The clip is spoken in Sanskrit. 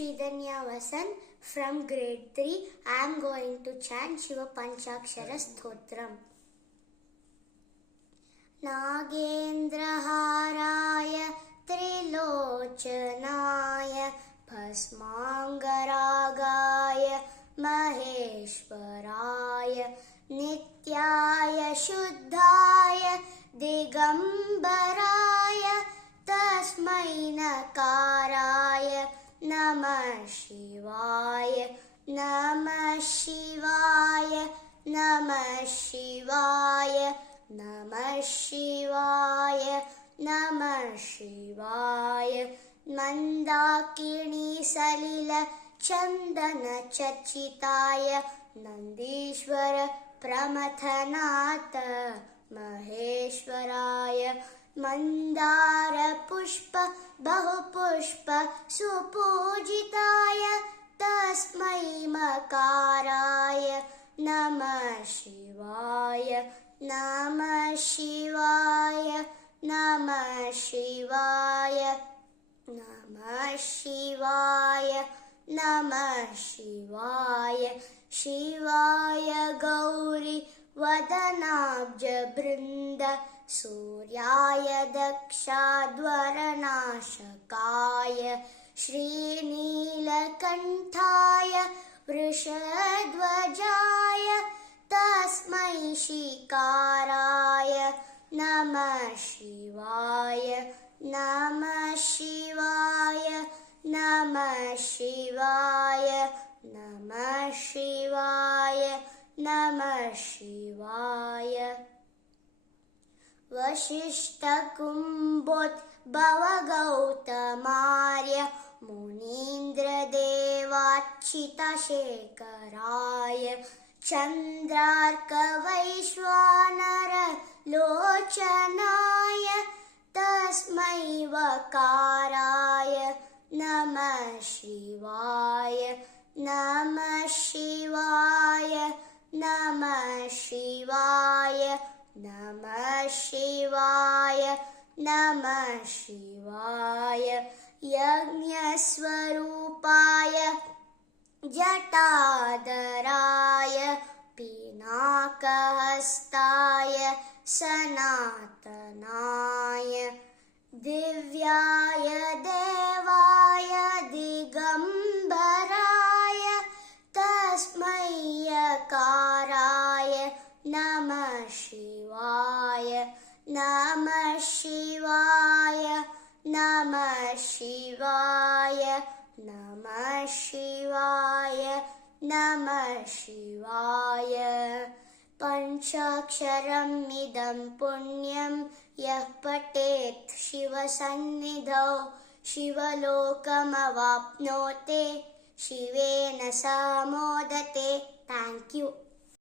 Sridhanya Vasan from grade 3. I am going to chant Shiva Panchakshara Stotram. Nagendraharaya Trilochanaya Bhasmangaragaya Maheshwaraya Nityaya Shuddhaya Digambaraya Tasmai Nakaraya Namah Shivaya Namah Shivaya Namah Shivaya Namah Shivaya Namah Shivaya Mandakini Salila Chandana Chachitaya Nandishwara Pramathanata Maheshwaraya Mandara Pushpa Bahupushpa Supujitaya Tasmai Makaraya Namah Shivaya Namah Shivaya Namah Shivaya Namah Shivaya Namah Shivaya Shivaya Gauri Vadanabja Brinda Suryaya Dakshadvaranashakaya Shri Neelakanthaya Vrishadvajaya Tasmai Shikaraya Namah Shivaya Namah Shivaya Namah Shivaya Namah Shivaya Namah Shivaya Vashishta Kumbhot Bhava Gautamarya Munindra Devachita Shekaraya Chandrarka Vaishwanara Lochanaya Tasmai Vakaraya Namah Shivaya Namah Shivaya Namah Shivaya Namah Shivaya Namah Shivaya Yajna Swarupaya Jatadaraya Pinakahastaya Sanatanaya Divyaya Devaya Digambaraya Tasmai Yakaraya Namah Shivaya Namah Shivaya Namah Shivaya Namah Shivaya Namah Shivaya Panchaksharam idam punyam yah patet Shiva sannidhau Shivalokam avapnote Shivena samodate. Thank you.